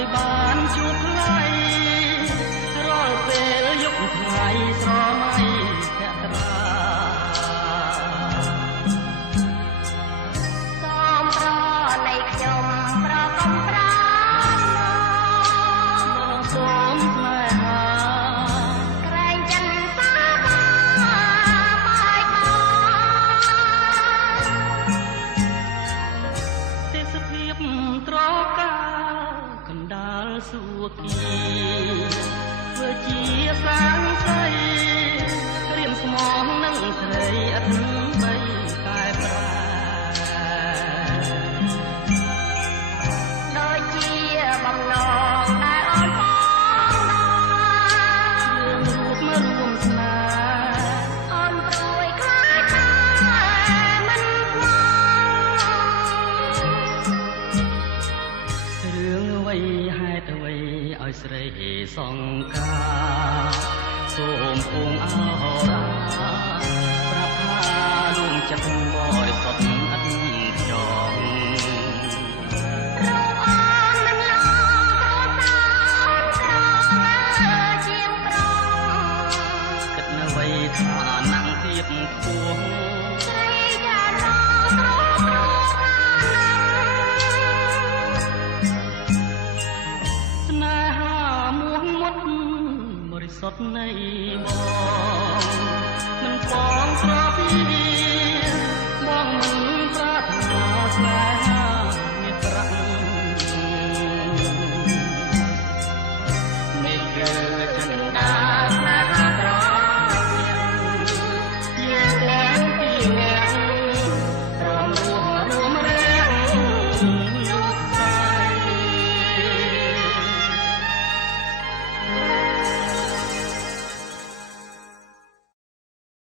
ឲ្យបានជួបថ្លៃរាល់ពេលយកថ្ងៃស្រមៃភក្ត្រាសូមប្រណីខ្ញុំប្រកំប្រាសូមស្នេហាក្រែងចិនសាបាយទេសភាពត្រកាកណ្ដាលសួគ៌ធ្វើជាសាងសីរៀមស្មងនឹងស្រីអត់បីតែប្រាដូចជាបំណងដែលអូនបងរូបមករួមស្នេហ៍អូនព្រួយខ្លាចតែមិនខ្វល់រឿងអ្វីហេតុអ្វីឲ្យស្រីសង្ការសូមអងអរាប្រាប់ថាដួងចិត្តបរិសុទ្ធឥតខ្យងរូបអូនមិនឡងគ្រួសារស្រជាងប្រុសគិតនៅអ្វីថាណាំងទៀតខ្ពស់ស្រីចារព្រោះខាងស្នេហាមួងមុតបរិសុទ្ធនៃបងមិនបងប្រពីបងមិនប្រាថ្នាស្នេហាមេត្រានេះគឺចិន្តាស្នេហាត្រជាយើងពីអ្នករួមរាំ